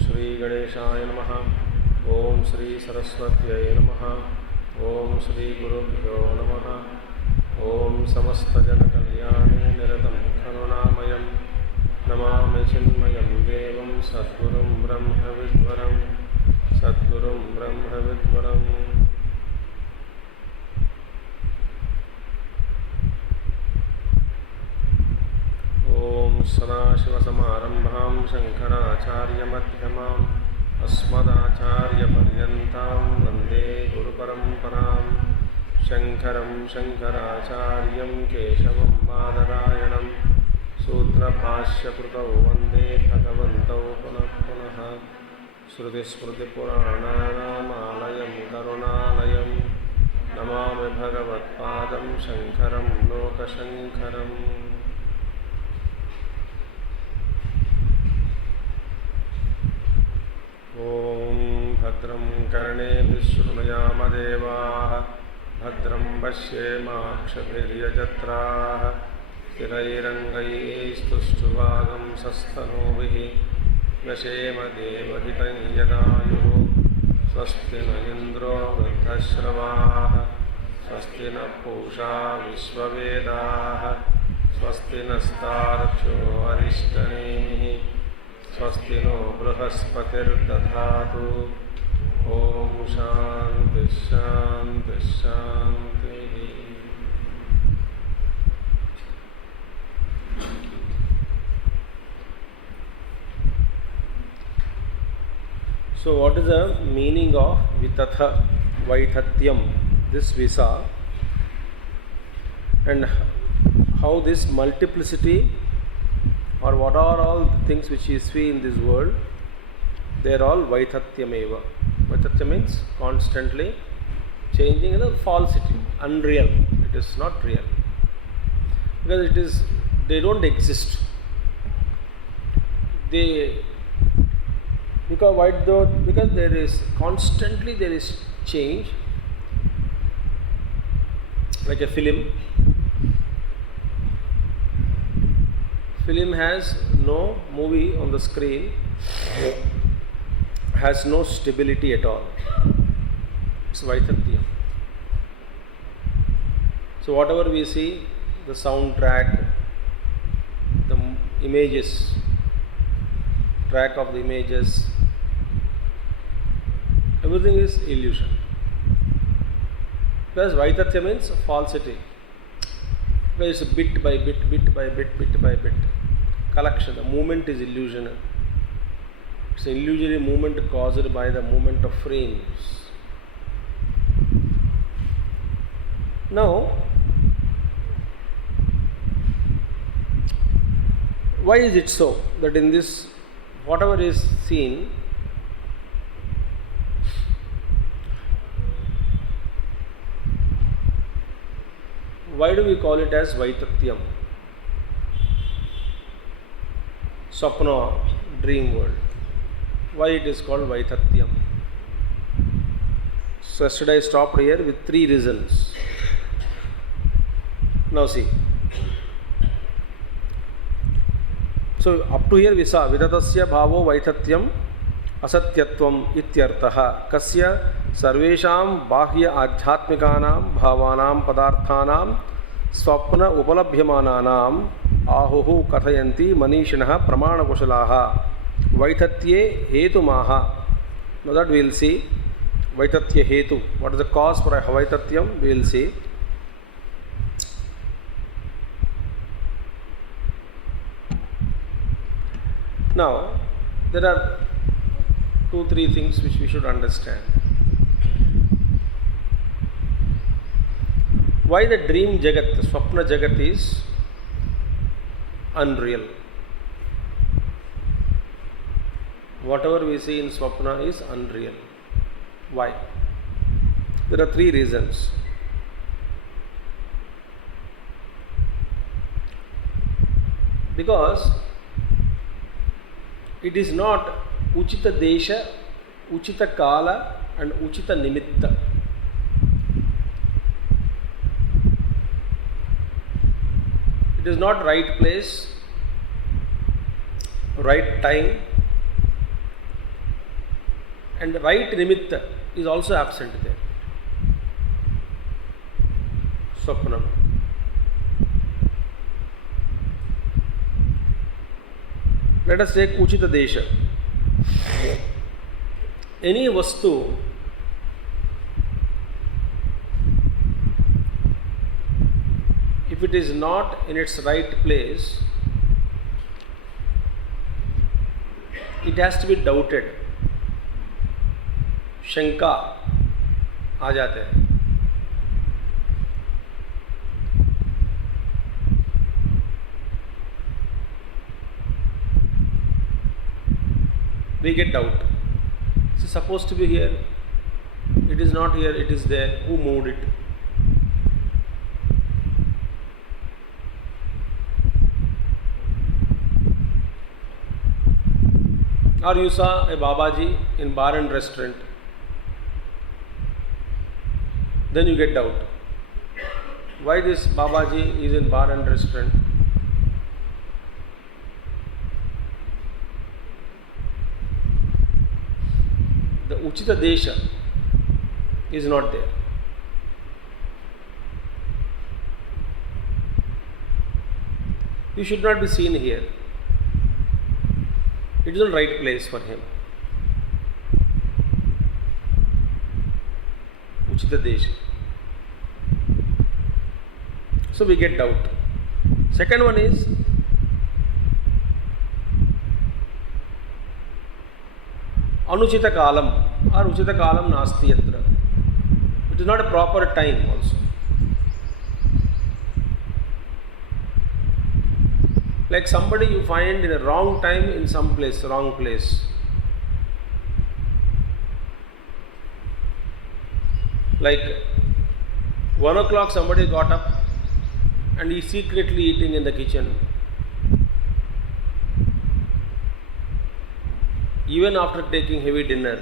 श्री गणेशाय नमः। ओम श्री सरस्वत्यै नमः। ओम श्री गुरुभ्यो नमः। ओम समस्तजनकल्याणे निरतं करुणामयं नमामि चिन्मयं देवं सद्गुरुं ब्रह्मविद्वरं सद्गुरुं ब्रह्मविद्वरम्। ओम सदाशिवसमारम्भां शङ्कराचार्यमध्यमाम् अस्मदाचार्यपर्यन्तां वन्दे गुरुपरम्परां। शङ्करं शङ्कराचार्यं केशवं बादरायणं सूत्रभाष्यकृतौ वन्दे भगवन्तौ पुनः पुनः। श्रुतिस्मृतिपुराणानामालयं करुणालयं नमामि भगवत्पादं शङ्करं लोकशङ्करम्। ओम भद्रं कर्णेभिः शृणुयामदेवाः भद्रं पश्येमाक्षभिर्यजत्राः स्थिरैरङ्गैस्तुष्टुवागं सस्तनूभिः नशेम देवहितं यदायुः। स्वस्ति न इन्द्रो वृद्धश्रवाः स्वस्ति न पूषा विश्ववेदाः स्वस्ति नस्तार्क्ष्यो अरिष्टनेमिः स्वस्ति नो बृहस्पतिर्दधातु। ओम शांति शांति शांति। So what is the meaning of vitatha vaithatyam, this visa, and how this multiplicity, or what are all the things which you see in this world, they are all vaithatyameva. Vaithatyam means constantly changing, in a falsity, unreal. It is not real because it is, they don't exist. Because there is constantly there is change, like a film. Film has no movie on the screen, has no stability at all. It's Vaithatyam. So whatever we see, the soundtrack, the images, track of the images, everything is illusion. Because Vaithatyam means falsity. It's bit by bit, bit by bit, bit by bit. Collection, the movement is illusional. It's an illusory movement caused by the movement of frames. Now, why is it so that in this, whatever is seen, why do we call it as Vaithatyam? Swapna, dream world. Why it is called Vaithatyam? So yesterday I stopped here with 3 reasons. Now see. So up to here we saw Vidatasya bhavo Vaithatyam asatyatvam ityartah kasya sarvesham bahya adhyatmikanam bhavanam padarthanam swapna upalabhyamananam ahuhu kathayanti manishinah pramana kushalaha vaithatye hetumaha. Now that we will see Vaithatya hetu. What is the cause for Vaithatyam? We will see. Now there are 2-3 things which we should understand. Why the dream jagat, the swapna jagat is unreal. Whatever we see in swapna is unreal. Why? There are 3 reasons. Because it is not Uchita Desha, Uchita Kala and Uchita Nimitta. It is not right place, right time, and right nimitta is also absent there. Swapnam. Let us take Uchita Desha. Any vastu if it is not in its right place, it has to be doubted. शंका आ जाते हैं. We get doubt. It's supposed to be here. It is not here. It is there. Who moved it? Or you saw a Babaji in bar and restaurant. Then you get doubt. Why this Babaji is in bar and restaurant? The Uchita Desha is not there. You should not be seen here. It is the right place for him. Uchita Desha. So we get doubt. Second one is Anuchita Kalam or Uchita Kalam Nasti Yatra. It is not a proper time also. Like somebody you find in a wrong time in some place, wrong place. Like 1 o'clock somebody got up and he secretly eating in the kitchen. Even after taking heavy dinner.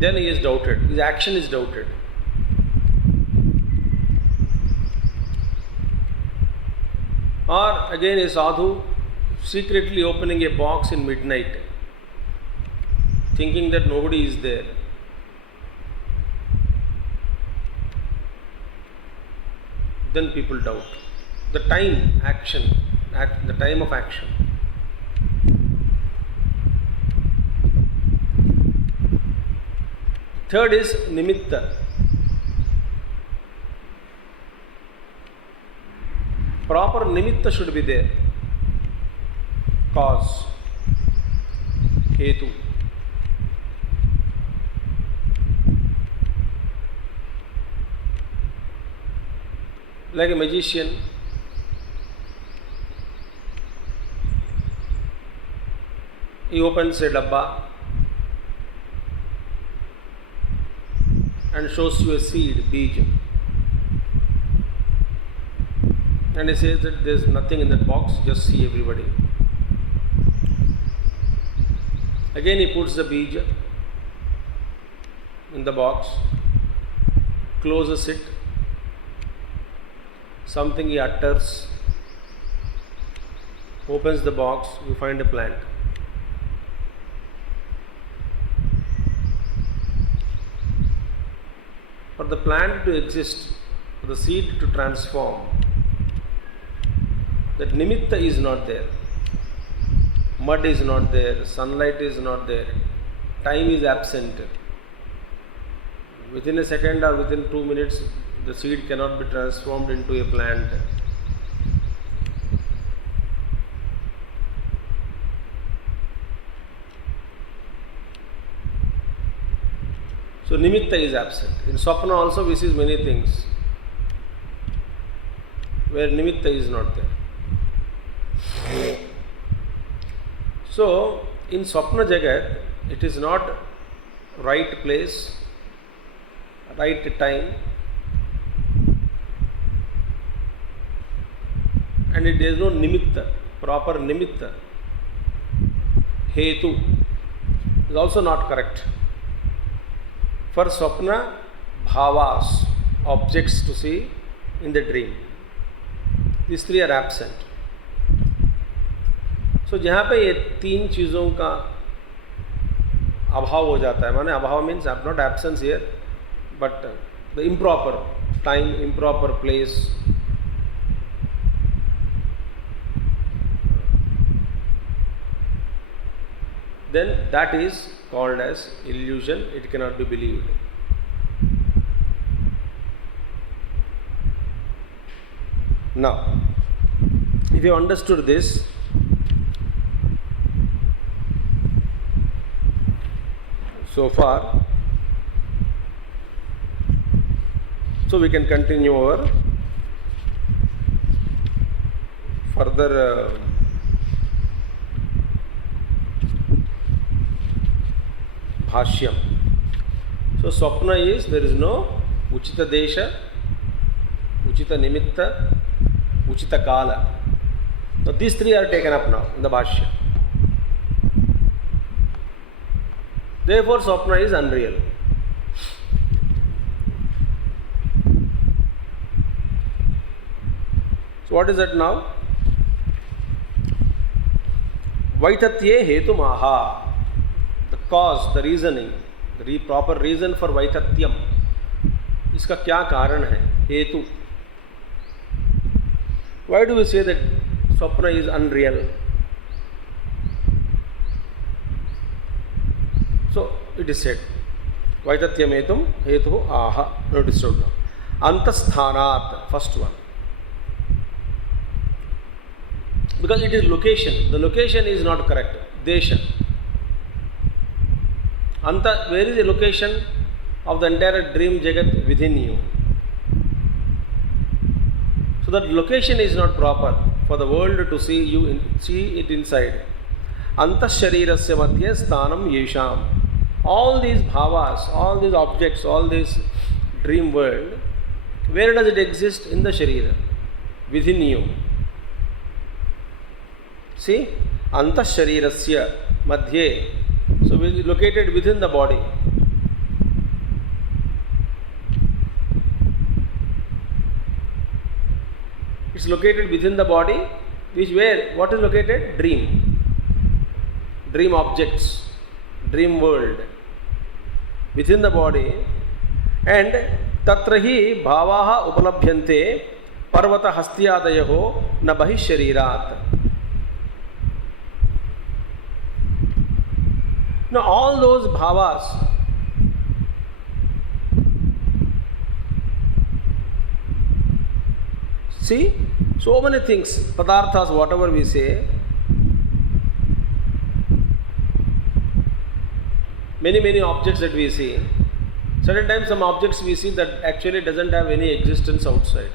Then he is doubted. His action is doubted. Or again a sadhu secretly opening a box in midnight, thinking that nobody is there. Then people doubt. The time, the time of action. Third is nimitta. Proper nimitta should be there. Cause. Hetu. Like a magician, he opens a dabba and shows you a seed, bij, and he says that there is nothing in that box, just see everybody. Again he puts the bij in the box, closes it, something he utters, opens the box, you find a plant. For the plant to exist, for the seed to transform, that nimitta is not there. Mud is not there, sunlight is not there, time is absent. Within a second or within 2 minutes, the seed cannot be transformed into a plant. So nimitta is absent. In Swapna also we see many things where nimitta is not there. So in Swapna Jagat, it is not right place, right time, and it is no nimitta, proper nimitta. Hetu is also not correct. For Swapna, bhavas, objects to see in the dream. This three are absent. So जहाँ पे ये तीन चीज़ों का अभाव हो जाता है, माने अभाव means not absence here but the improper time, improper place, then that is called as illusion. It cannot be believed. Now, if you understood this, so far, so we can continue our further bhashyam. So swapna is, there is no uchita desha, uchita nimitta, uchita kala. So these three are taken up now in the bhashya. Therefore swapna is unreal. So what is that now? Vaitatye hetu maha. Cause, the reasoning, the proper reason for vaitatyam, इसका क्या कारण है, हेतु. Why do we say that swapna is unreal? So it is said vaitatyam hetum hetu aha. Notice down now. Antasthanat, first one, because it is location. The location is not correct. Desha. Anta, where is the location of the entire dream jagat? Within you. So that location is not proper for the world to see you, see it inside. Anta sharirasya madhye sthanam yesham. All these bhavas, all these objects, all this dream world, where does it exist? In the sharira, within you. See, anta sharirasya madhye. So it is located within the body. It's located within the body, which where? What is located? Dream. Dream objects, dream world. Within the body. And tatrahi bhavaha upalabhyante parvata hastyadayaho na bahisharirat. Now all those bhavas, see, so many things, padarthas, whatever we say, many objects that we see, certain times some objects we see that actually doesn't have any existence outside.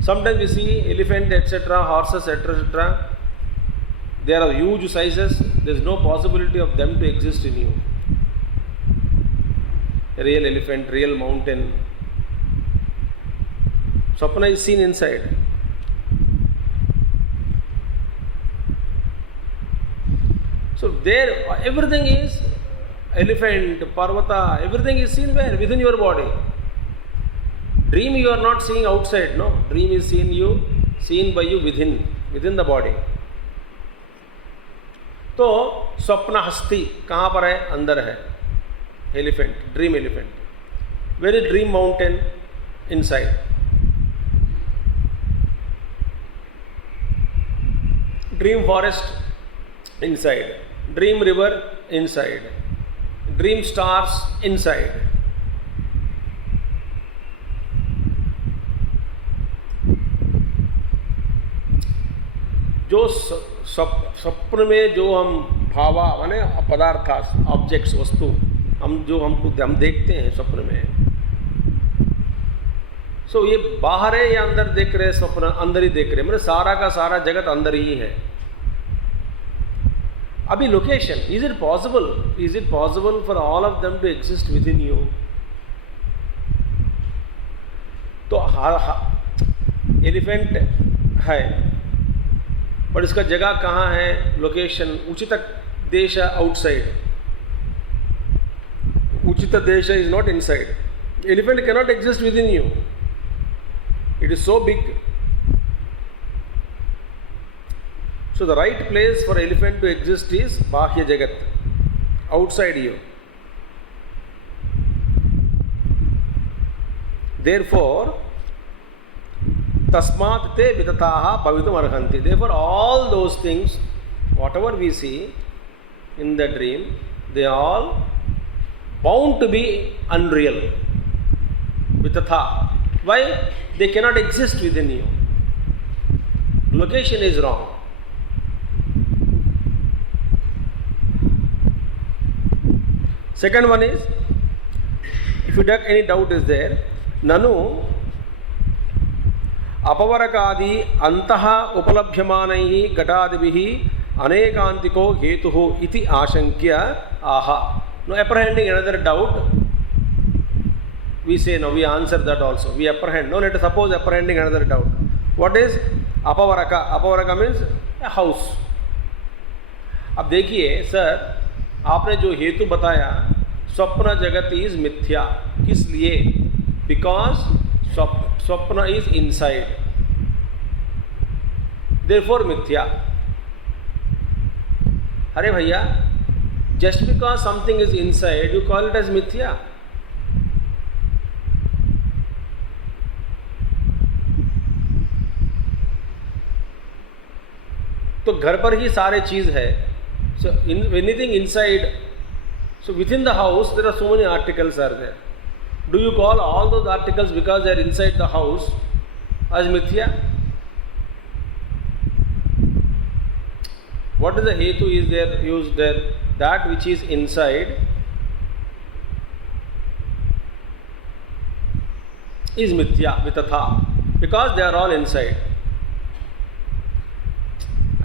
Sometimes we see elephant, etc., horses, etc., they are of huge sizes, there is no possibility of them to exist in you. A real elephant, real mountain. Swapna is seen inside. So there, everything is elephant, parvata, everything is seen where? Within your body. Dream you are not seeing outside, no. Dream is seen by you within the body. तो स्वप्न हस्ती कहाँ पर है? अंदर है. Elephant, dream elephant. Where is dream mountain? Inside. Dream forest? Inside. Dream river? Inside. Dream stars? Inside. जो स्वप्न में जो हम भावा माने पदार्थ, ऑब्जेक्ट्स, वस्तु हम देखते हैं स्वप्न में, सो ये बाहर है या अंदर देख रहे हैं? स्वप्न अंदर ही देख रहे हैं, मतलब सारा का सारा जगत अंदर ही है. अभी location, is it possible for all of them to exist within you? तो एलिफेंट है, पर इसका जगह कहाँ है? लोकेशन. उचित देश आउटसाइड. उचित देश is not inside. Elephant cannot exist within you. It is so big. So the right place for elephant to exist is Bahya Jagat, outside you. Therefore, Tasmat te vidataha pavitum arhanti. Therefore, all those things, whatever we see in the dream, they are all bound to be unreal. Vitatha. Why? They cannot exist within you. Location is wrong. Second one is, if you have any doubt is there, nanu अपवरकादि अंतः उपलभ्यमानैः घटादिभिः अनेकांतिको हेतुः इति आशंक्य आह. Now apprehending another doubt, we say no, we answer that also. We apprehend. No, let us suppose apprehending another doubt. What is apavaraka? Apavaraka means a house. अब देखिए sir, आपने जो हेतु बताया, स्वप्न जगत इज मिथ्या. किस लिए? बिकॉज स्वप्न इज इनसाइड, देयरफॉर मिथ्या. अरे भैया, just because something is inside you call it as मिथ्या. तो घर पर ही सारे चीज है. So anything inside, so within the house there are so many articles are there. Do you call all those articles because they are inside the house as mithya? What is the hetu is there used there? That which is inside is mithya, vitatha, because they are all inside.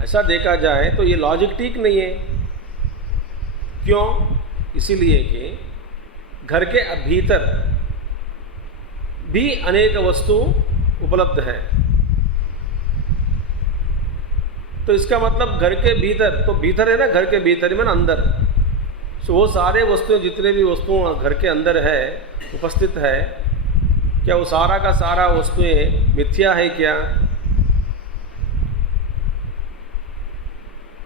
ऐसा देखा जाए तो ये logic ठीक नहीं है. क्यों? इसीलिए कि घर के भीतर भी अनेक वस्तु उपलब्ध है. तो इसका मतलब घर के भीतर, तो भीतर है ना, घर के भीतर में अंदर. सो वो सारे वस्तुएं, जितने भी वस्तुएं घर के अंदर है उपस्थित है, क्या वो सारा का सारा वस्तुएं मिथ्या है क्या?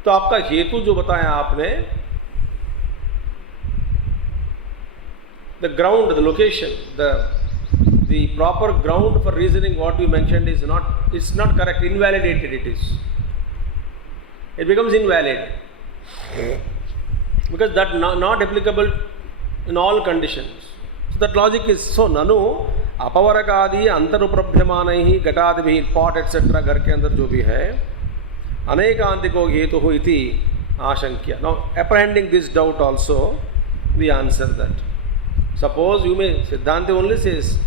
तो आपका हेतु जो बताया आपने, the ground, the location, the proper ground for reasoning what you mentioned is not, it's not correct. Invalidated it is. It becomes invalid because that not applicable in all conditions. So that logic is so. ननु अपवरकादि अंतरुपलभ्यमानैः घटादिभिः, pot etcetera, घर के अंदर जो भी है, अनेकांतिको हेतुः इति आशंक्य. Now apprehending this doubt also, we answer that. Suppose you may, Siddhanti only says,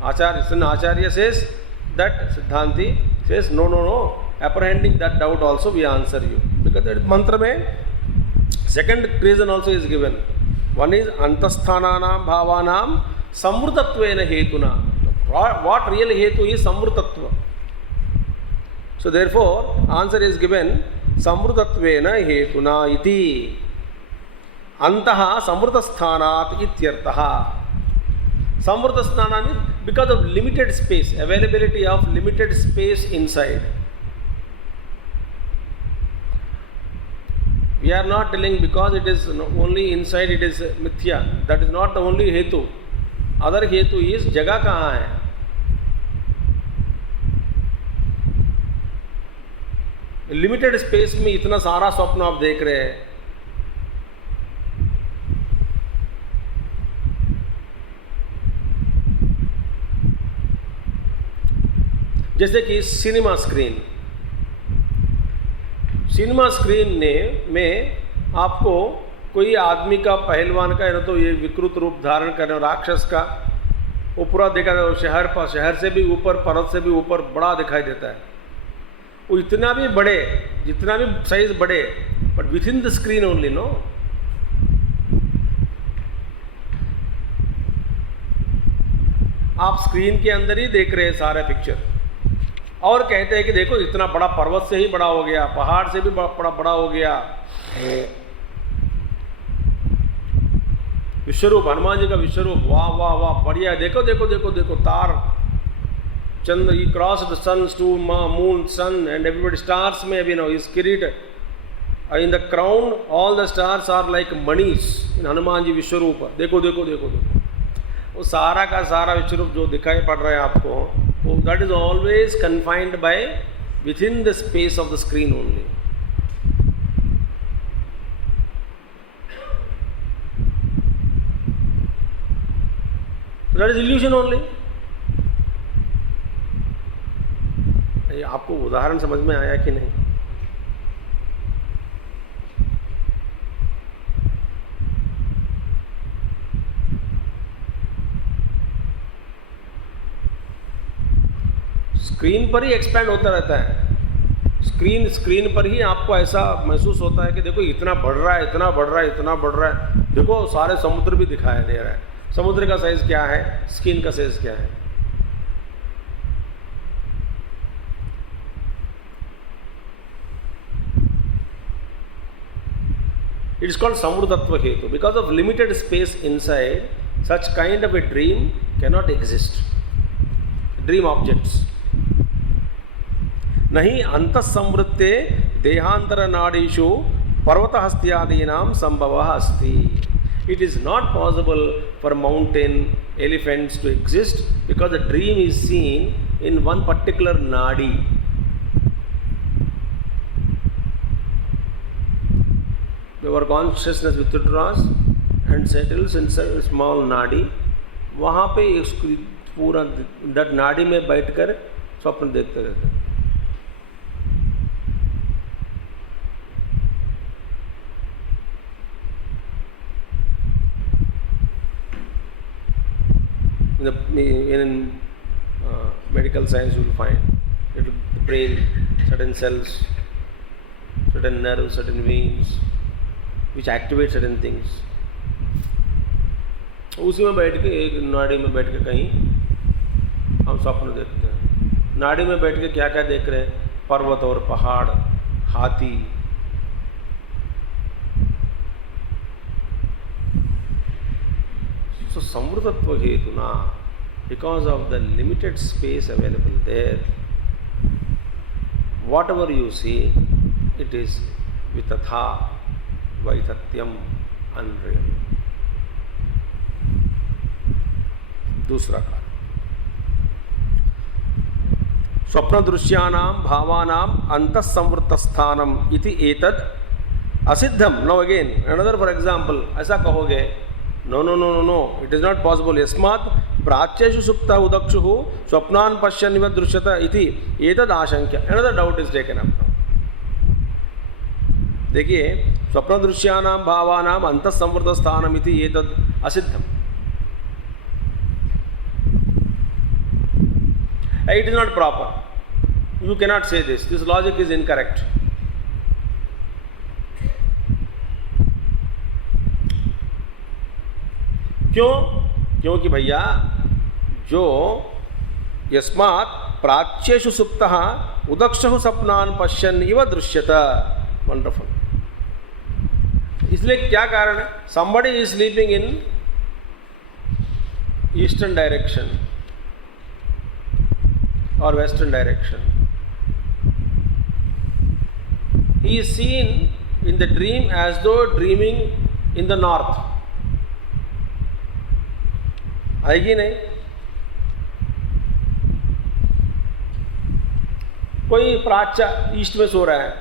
Acharya says that, Siddhanti says no. Apprehending that doubt also we answer you. Because that mantra mein second reason also is given. One is antasthananam bhavanam samvrtatvena hetuna. What real hetu is samvrtatva. So therefore, answer is given samvrtatvena hetuna iti. Antaha samvrtasthanat ityartaha. Samvrtasthanat means because of limited space, availability of limited space inside. We are not telling because it is only inside it is mithya. That is not the only hetu. Other hetu is जगह कहाँ है. Limited space में इतना सारा स्वप्न आप देख रहे हैं. जैसे कि सिनेमा स्क्रीन में आपको कोई आदमी का, पहलवान का, या तो ये विकृत रूप धारण करने, राक्षस का, वो पूरा देखा जाए. शहर से भी ऊपर, पर्वत से भी ऊपर बड़ा दिखाई देता है. वो इतना भी बड़े, जितना भी साइज बड़े, but within the screen only. No, आप स्क्रीन के अंदर ही देख रहे हैं सारे पिक्चर, और कहते हैं कि देखो इतना बड़ा पर्वत से ही बड़ा हो गया, पहाड़ से भी बड़ा हो गया. विश्वरूप, हनुमान जी का विश्वरूप, वाह वाह वाह, बढ़िया, देखो देखो देखो देखो तार. Chandra, he crossed the sun, moon, sun, and everybody stars maybe now. His kirit. In the crown, all the stars are like manis in Hanuman ji Vishwarupa. देखो देखो देखो देखो वो सारा का सारा विश्वरूप जो दिखाई पड़ रहा है आपको, वो that is always confined by within the space of the screen only. That is illusion only. आपको उदाहरण समझ में आया कि नहीं? स्क्रीन पर ही एक्सपैंड होता रहता है। स्क्रीन पर ही आपको ऐसा महसूस होता है कि देखो इतना बढ़ रहा है, इतना बढ़ रहा है, इतना बढ़ रहा है। देखो सारे समुद्र भी दिखाई दे रहा है। समुद्र का साइज क्या है, स्क्रीन का साइज क्या है? It is called samrutatva hetu. Because of limited space inside, such kind of a dream cannot exist. Dream objects. नहीं अंतःसंवृत्ते देहांतर नाडीषु पर्वतहस्त्यादीनां संभवः अस्ति. It is not possible for mountain, elephants to exist because the dream is seen in one particular nadi. Our consciousness withdraws and settles inside a small nadi. वहाँ पे पूरा that नाड़ी में बैठकर स्वप्न देखते रहते हैं. In medical science you will find that the brain, certain cells, certain nerves, certain veins which activate certain things. उसी में बैठ के एक नाड़ी में बैठ के कहीं हम स्वप्न देखते हैं. नाड़ी में बैठ के क्या क्या देख रहे हैं? पर्वत और पहाड़, हाथी. So samrutatva hetuna, because of the limited space available there, whatever you see, it is vitatha vaitatyam, unreal. दूसरा कारण स्वप्न दृश्यानां भावानां अंतःसंवृत्तस्थानम इति एतद असिद्धम. Now again another for example, ऐसा कहोगे no no no no no, it is not possible. यस्मात् प्राच्येषु सुप्त उदक्षुः स्वप्नान् पश्यन् इव दृश्यत इति एतद आशंक्य. Another doubt is taken up. देखिए, स्वप्न दृश्यानां भावानां अंतःसंवृत्तस्थानम इति एतद असिद्धम. It is not proper. You cannot say this. This logic is incorrect. क्यों? क्योंकि भैया जो यस्मात् प्राच्येषु सुप्तः उदक्षः स्वप्नान् पश्यन् इव दृश्यत. वंडरफुल. इसलिए क्या कारण है? Somebody is sleeping in eastern direction or western direction. He is seen in the dream as though dreaming in the north. आएगी नहीं? कोई प्राच्य ईस्ट में सो रहा है,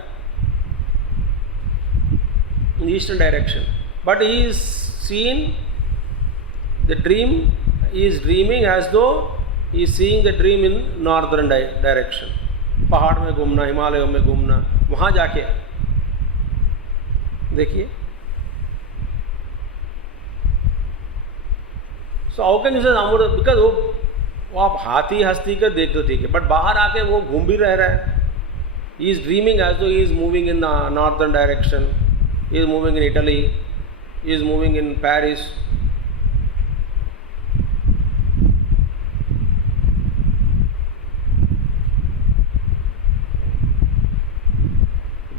in eastern direction, but he is seen the dream, he is dreaming as though he is seeing the dream in northern direction. पहाड़ में घूमना, हिमालयों में घूमना, वहाँ जाके देखिए. So how can you say Amrit? Because वो आप हाथी हस्ती का देख दो, ठीक है, बट बाहर आके वो घूम भी रह रहा है. He is dreaming as though he is moving in the northern direction. He is moving in Italy. He is moving in Paris.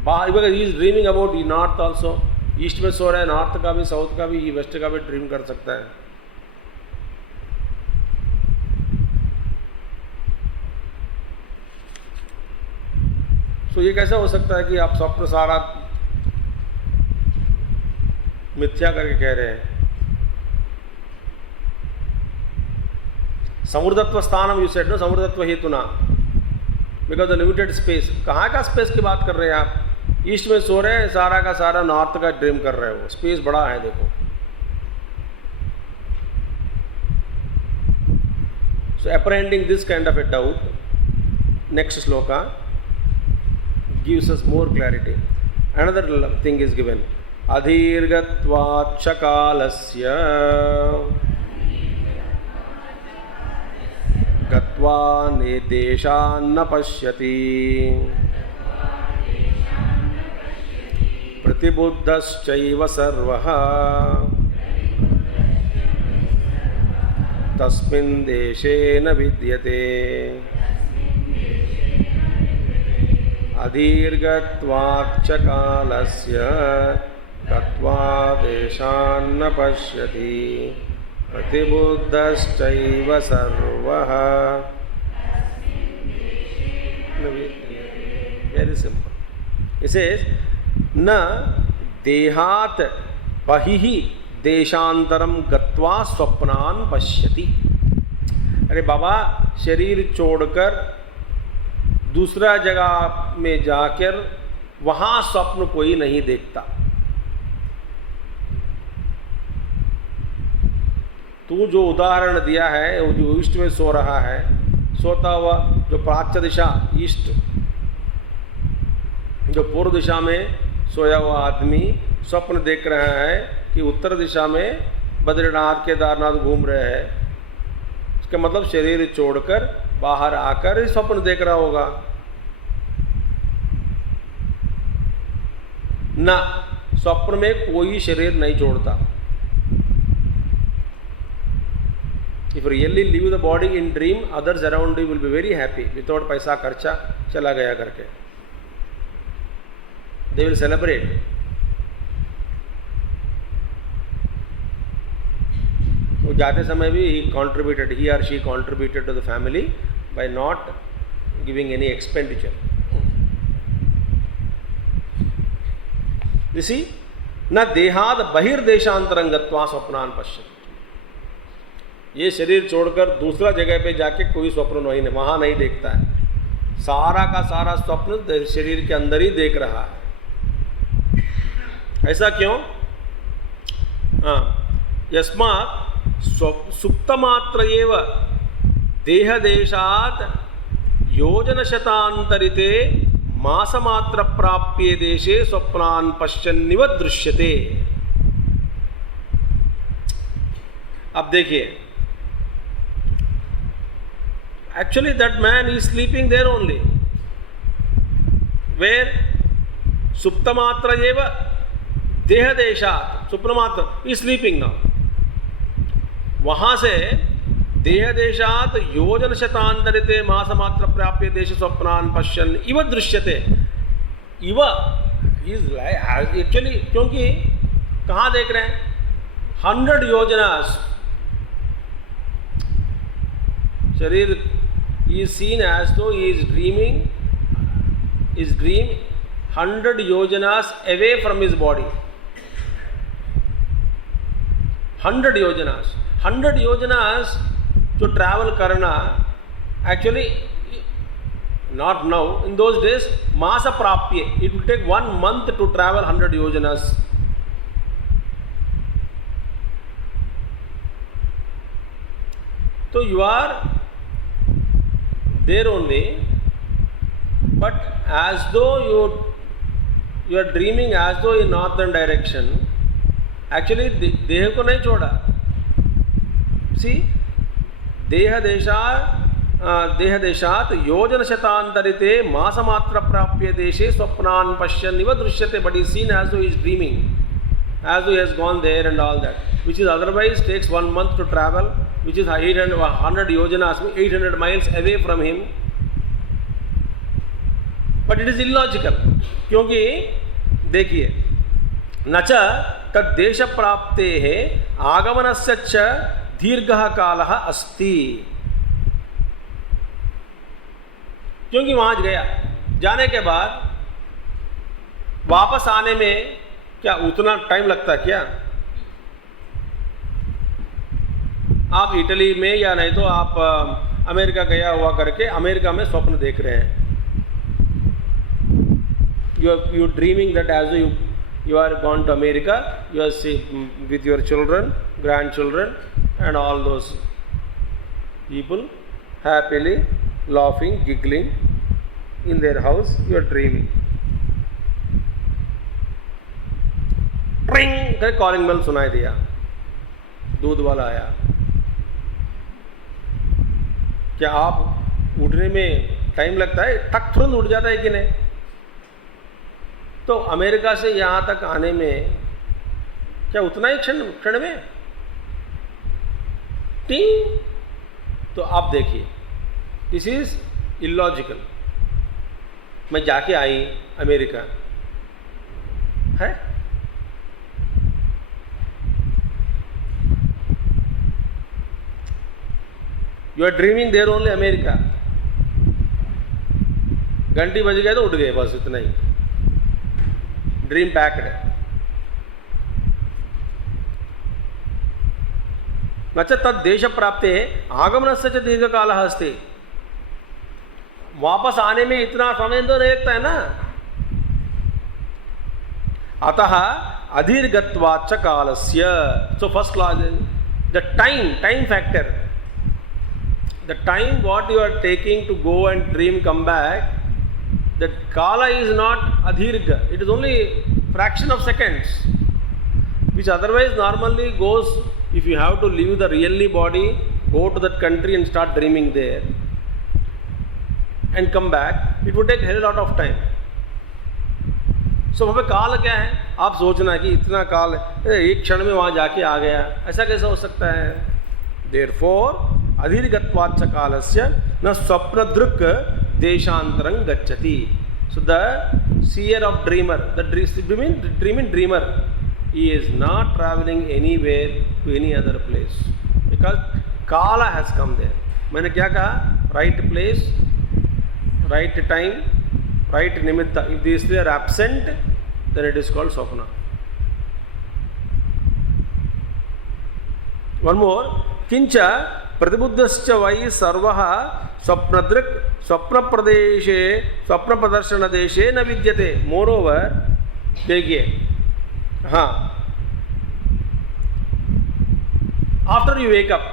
Because he is dreaming about the north also. East में सो रहा है, north का भी, south का भी, waste का भी dream कर सकता है. तो ये कैसा हो सकता है कि आप स्वप्न सारा मिथ्या करके कह रहे हैं? समृद्धत्व स्थानम यू सेड नो, समृद्धत्व हेतु ना, बिकॉज द लिमिटेड स्पेस। कहाँ का स्पेस की बात कर रहे हैं आप? ईस्ट में सो रहे हैं, सारा का सारा नॉर्थ का ड्रीम कर रहे हो, स्पेस बड़ा है देखो। So apprehending this kind of a doubt, next shloka gives us more clarity. Another thing is given. Adhirgatvacha kalasya gatva nedeshan na pashyati pratibuddhaschaiva sarvaha तस्मिन् देशे न विद्यते अदीर्घत्वाच्च कालस्य गत्वा देशान्न पश्यति प्रतिबुद्धश्चैव सर्वः। Very simple. इसे न देहात् बहिः देशांतरम गत्वा स्वप्नान पश्यति। अरे बाबा, शरीर छोड़कर दूसरा जगह में जाकर वहां स्वप्न कोई नहीं देखता। तू जो उदाहरण दिया है, वो जो ईस्ट में सो रहा है, सोता हुआ जो प्राच्य दिशा ईस्ट, जो पूर्व दिशा में सोया हुआ आदमी स्वप्न देख रहा है कि उत्तर दिशा में बद्रीनाथ केदारनाथ घूम रहे हैं, इसका मतलब शरीर छोड़कर बाहर आकर ही स्वप्न देख रहा होगा ना। स्वप्न में कोई शरीर नहीं छोड़ता। If really live the body in dream, others around you will be very happy without पैसा खर्चा चला गया करके। They will celebrate. वो जाते समय भी he or she contributed to the family by not giving any expenditure. You see, न देहाद बहिर्देशांतरं गत्वा स्वप्नान पश्यति। ये शरीर छोड़कर दूसरा जगह पे जाके कोई स्वप्न नहीं, वहां नहीं देखता है। सारा का सारा स्वप्न शरीर के अंदर ही देख रहा है। ऐसा क्यों? हाँ, यस्मात् सुप्तमात्र एव देहदेशात् योजनशतान्तरिते मासमात्र प्राप्ये देशे स्वप्नान् पश्यन्निव दृश्यते। अब देखिए, actually that man is sleeping there only, where सुप्तमात्र एव देहदेशात्, सुप्तमात्र इज स्लीपिंग नाउ। वहां से देह देशात योजन शतांतरिते मासमात्र प्राप्य देश स्वप्नान पश्यन् इव दृश्यते। इव इज एक्चुअली, क्योंकि कहाँ देख रहे हैं? 100 योजनास शरीर is seen as though he is dreaming, his dream 100 yojanas away from his body. 100 yojanas, 100 yojanas to travel करना, actually not now, in those days masa prapye, it will take 1 month to travel 100 yojanas. So you are there only, but as though you are dreaming as though in northern direction. Actually देह को नहीं छोड़ा। See, देह देशात योजन शतांतरिते मासमात्र प्राप्य देशे स्वप्नान् पश्यन् इव दृश्यते, but is seen as though he is dreaming, as though he has gone there and all that, which is otherwise takes 1 month to travel, which is 100 yojanas, 800 miles away from him. But it is illogical, क्योंकि देखिए, नच तद्देश प्राप्तेः आगमनस्य च दीर्घः कालः अस्ति, क्योंकि वहाँ गया जाने के बाद वापस आने में क्या उतना टाइम लगता है क्या? आप इटली में या नहीं तो आप अमेरिका गया हुआ करके अमेरिका में स्वप्न देख रहे हैं. You dreaming that as you are gone to America, you are with your children, grandchildren and all those people happily laughing, giggling in their house. You are dreaming. Ring का calling bell सुनाई दिया, दूध वाला आया. क्या आप उठने में टाइम लगता है? टक तुरंत उठ जाता है कि नहीं? तो अमेरिका से यहाँ तक आने में क्या उतना ही क्षण में? टिंग. तो आप देखिए, दिस इज इलॉजिकल. मैं जाके आई अमेरिका है, you are dreaming there only America. घंटी बज गए तो उठ गए, बस इतना ही. Dream packed. नच तद्देश प्राप्ते आगमनस्य च दीर्घकालः अस्ति. वापस आने में इतना समय तो नहीं लगता है ना. अतः अदीर्घत्वाच्च कालस्य. So first class the time factor, the time what you are taking to go and dream come back, that kala is not adhirga, it is only fraction of seconds, which otherwise normally goes, if you have to leave the really body, go to that country and start dreaming there and come back, it would take a hell lot of time. So वहाँ पे काल क्या है? आप सोचना कि इतना काल एक क्षण में वहाँ जाके आ गया, ऐसा कैसे हो सकता है? Therefore adhirgatvaच्च कालस्य न स्वप्नदृक् देशांतरं गच्छति. So the seer of dreamer, the dreaming dreamer, he is not traveling anywhere to any other place because kala has come there. मैंने क्या कहा? Right place, right time, right nimitta. If these three are absent, then it is called swapna. One more. किंच प्रतिबुद्धश्च वै सर्वः स्वप्नदृक् स्वप्न प्रदेशे स्वप्न प्रदर्शन देशे न विद्यते. मोर ओवर देखिए, हाँ, after you wake up,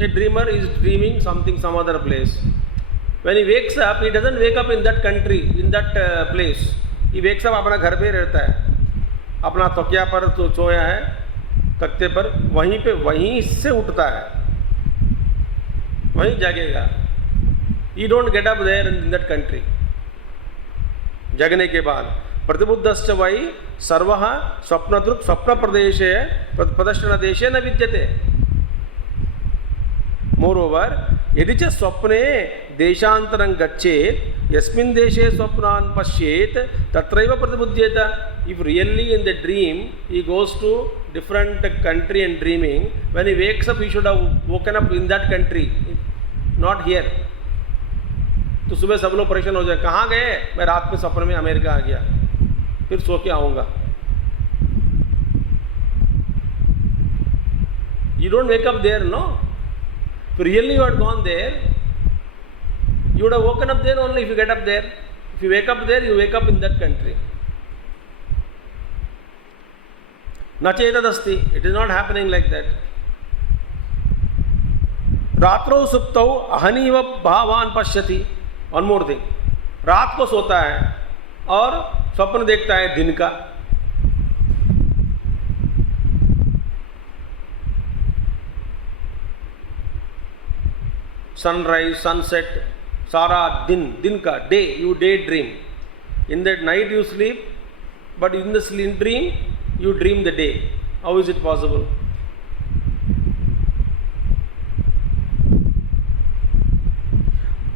a dreamer is dreaming something some other place. When he wakes up, he doesn't wake up in that country, in that place. He wakes up अपना घर पे रहता है, अपना तकिया पर तो सोया है, तख्ते पर, वहीं पे वहीं से उठता है, वहीं जागेगा. You don't get up there in that country. जगने के बाद प्रतिबुद्धश्च वै सर्वः स्वप्नदृक् स्वप्न प्रदेशे प्रदर्शन देशे न विद्यते. मोरोवर यदि च स्वप्ने देशांतरं गच्छेत् यस्मिन् देशे स्वप्नान् पश्येत् तत्रैव प्रतिबुध्येत. If really in the dream he goes to different country and dreaming, when he wakes up he should have woken up in that country, not here. तो सुबह सब लोग परेशान हो जाए, कहाँ गए? मैं रात में सपने में अमेरिका आ गया, फिर सो के आऊँगा. You don't wake up there, no? If really you had gone there, you would have woken up there only if you get up there. If you wake up there, you wake up in that country. Na chetadasti. It is not happening like that. रात्रो सुप्तौ अहनीव भावान पश्यति. One more thing, रात को सोता है और स्वप्न देखता है दिन का. सनराइज, सनसेट, सारा दिन का, day, you day dream. In the night you sleep, but in the sleep dream you dream the day. How is it possible?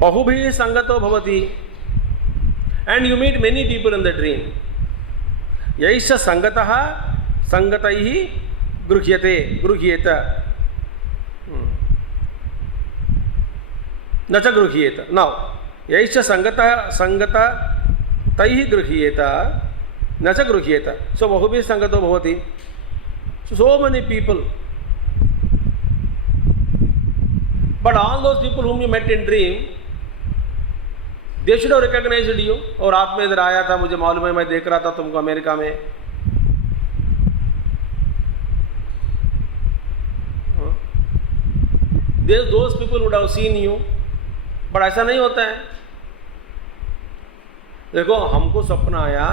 बहुभिः संगतो भवति, and you meet many people in the dream. यैष संगतः संगतैः गृह्येत न च गृह्येत. Now यैश्च संगता तैः गृह्येत न च गृह्येत. सो बहुभिः संगतो भवति. So many people, but all those people whom you met in dream, they should have recognized you. और रात में इधर आया था, मुझे मालूम है, मैं देख रहा था तुमको अमेरिका में. Those people would have seen you, but ऐसा नहीं होता है. देखो, हमको सपना आया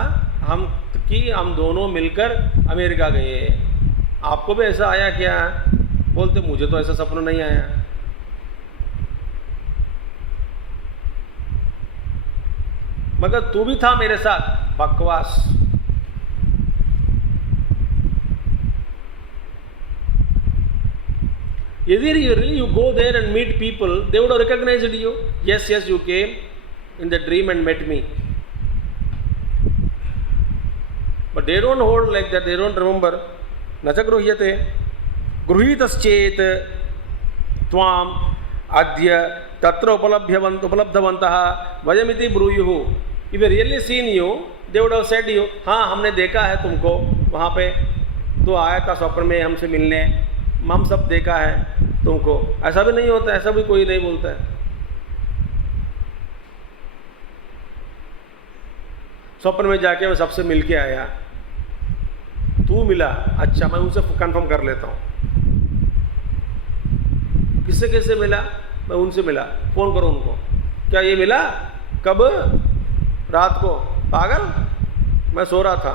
हम दोनों मिलकर अमेरिका गए. आपको भी ऐसा आया क्या? बोलते मुझे तो ऐसा सपना नहीं आया. मगर तू भी था मेरे साथ. बकवास. यदि really you go there and meet people, they would have recognized you. Yes, you came in the dream and met me. But they don't hold like that. They don't remember. न च गृह्यते. गृहीतश्चेत् त्वाम् अद्य तत्र उपलब्धवन्तः वयमिति ब्रूयुः. If they really seen you, they would have said you, हाँ हमने देखा है तुमको वहाँ पे, तो आया था स्वप्न में हमसे मिलने, हम सब देखा है तुमको. ऐसा भी नहीं होता, ऐसा भी कोई नहीं बोलता है. स्वप्न में जाके मैं सबसे मिल के आया. तू मिला? अच्छा, मैं उनसे कंफर्म कर लेता हूँ. किससे किससे मिला? मैं उनसे मिला. फोन करो उनको. क्या ये मिला? कब? रात को. पागल, मैं सो रहा था.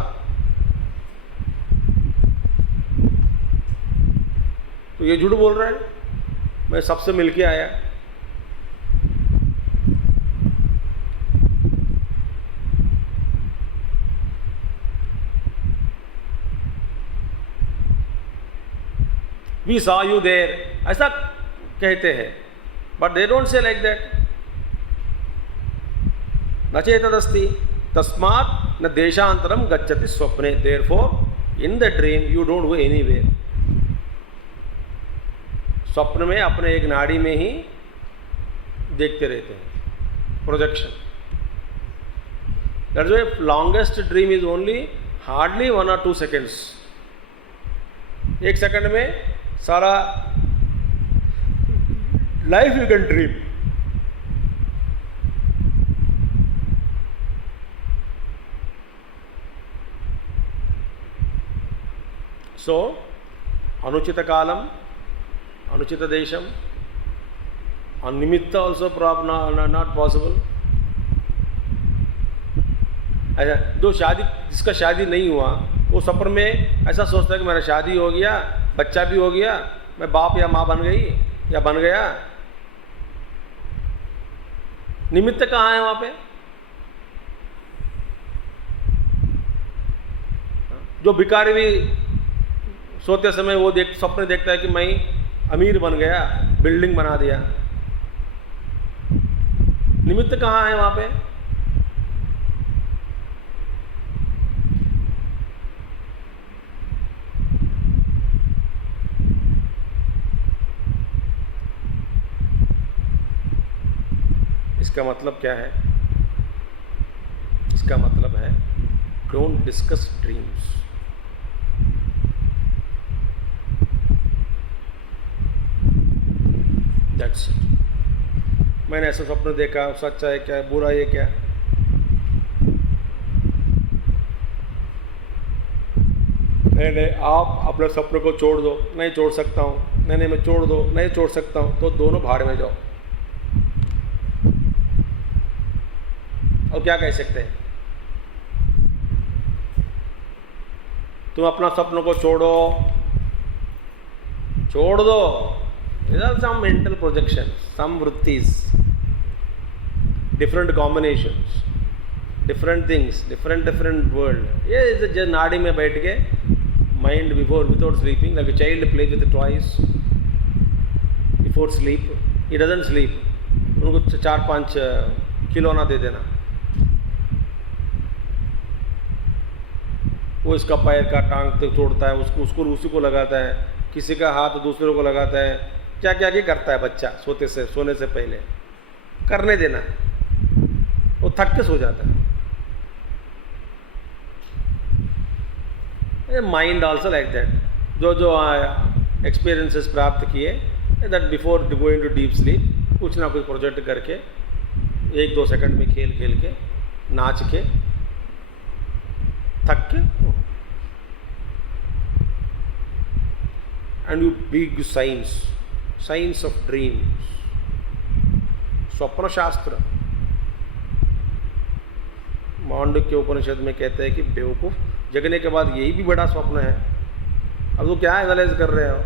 तो ये झूठ बोल रहा है. मैं सबसे मिल के आया. We saw you there, ऐसा कहते हैं. But they don't say like that. न चेतदस्ति तस्मात् न देशांतरम गच्छति स्वप्ने. Therefore, in the dream you don't go anywhere. स्वप्न में अपने एक नाड़ी में ही देखते रहते हैं. Projection. That's why longest dream is only hardly 1 or 2 seconds. 1 second में सारा लाइफ यू कैन ड्रीम. सो अनुचित कालम, अनुचित देशम, अनिमित्त ऑल्सो नॉट पॉसिबल. ऐसा जो जिसका शादी नहीं हुआ वो सपन में ऐसा सोचता है कि मेरा शादी हो गया, बच्चा भी हो गया, मैं बाप या माँ बन गई या बन गया. निमित्त कहाँ है वहाँ पे? जो भिखारी भी सोते समय वो सपने देखता है कि मैं अमीर बन गया, बिल्डिंग बना दिया. निमित्त कहाँ है वहाँ पे? इसका मतलब क्या है? इसका मतलब है don't discuss dreams. That's it. मैंने ऐसा स्वप्न देखा, सच्चा है क्या, बुरा है क्या? नहीं, आप अपने सपने को छोड़ दो. नहीं छोड़ सकता हूँ. नहीं, मैं छोड़ दो. नहीं छोड़ सकता हूँ. तो दोनों भाड़ में जाओ. और क्या कह सकते हैं? तुम अपना सपनों को छोड़ो, छोड़ दो. These are some mental projections, some vrittis, different combinations, different things, different world. ये just नाड़ी में बैठ के mind without sleeping, like a child plays with the toys before sleep. He doesn't sleep. उनको 4-5 खिलौना दे देना. वो इसका पैर का टांग तक तोड़ता है, उसको उसी को लगाता है, किसी का हाथ दूसरे को लगाता है. क्या क्या करता है बच्चा सोने से पहले. करने देना. वो थक के सो जाता है। माइंड ऑल्सो लाइक दैट, जो जो एक्सपीरियंसेस प्राप्त किए, that before going to deep sleep कुछ ना कुछ प्रोजेक्ट करके 1-2 सेकंड में खेल खेल के, नाच के, थक के, and you big science of dreams, स्वप्न शास्त्र। मांडुक्य उपनिषद में कहते हैं कि बेवकूफ, जगने के बाद यही भी बड़ा स्वप्न है, अब तो क्या एनालाइज कर रहे हो?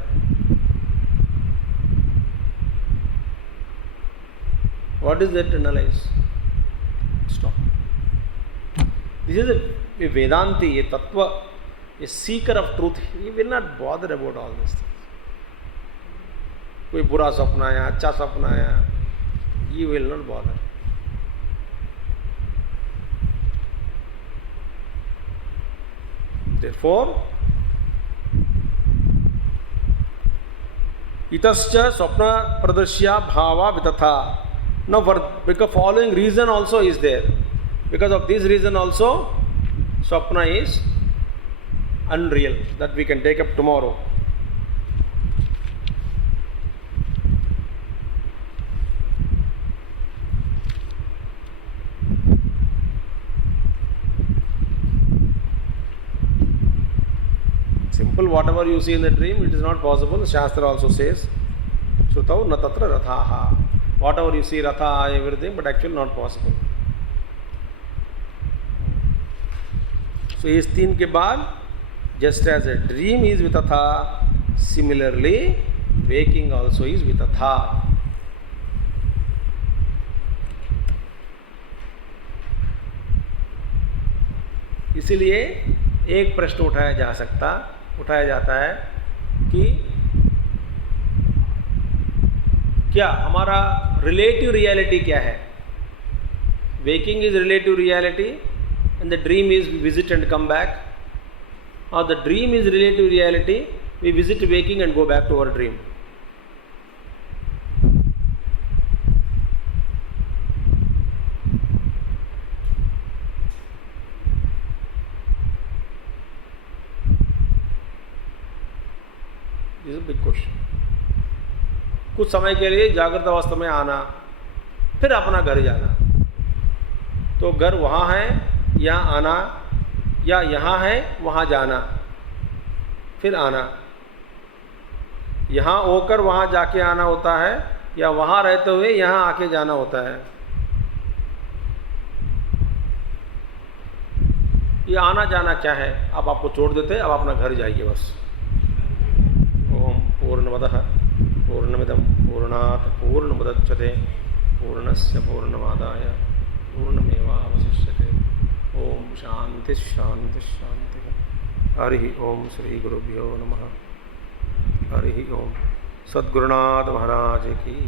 What is that analyse? Stop. This is a Vedanti, ये तत्व, a seeker of truth, he will not bother about all this things. कोई बुरा सपना आया, अच्छा सपना आया, you will not bother. Therefore, itascha swapna pradashya bhava vitatha. Now, because following reason also is there. Because of this reason also, swapna is unreal. That we can take up tomorrow. Simple, whatever you see in the dream, it is not possible. The Shastra also says, Shrutau na tatra rathaha. Whatever you see, ratha, everything, but actually not possible. So, इस 3 के बाद, just as a dream is vitatha, similarly, waking also is vitatha. इसीलिए एक प्रश्न उठाया जाता है कि क्या हमारा रिलेटिव रियलिटी क्या है? Waking is relative reality and the dream is visit and come back, और the dream is relative reality, we visit waking and go back to our dream. This is a big question. कुछ समय के लिए जागृत अवस्था में आना, फिर अपना घर जाना. तो घर वहाँ है, यहाँ आना, या यहाँ है वहाँ जाना, फिर आना. यहाँ होकर वहाँ जाके आना होता है, या वहाँ रहते हुए यहाँ आके जाना होता है. ये आना जाना क्या है? अब आपको छोड़ देते हैं, अब अपना घर जाइए बस. ओम पूर्णमदः पूर्णमिदं पूर्णात् पूर्णमुदच्यते पूर्णस्य पूर्णमादाय पूर्णमेवावशिष्यते. ओम शांति शांति शांति. हरि ओम श्री गुरुभ्यो नमः. हरि ओम. सद्गुरुनाथ महाराज की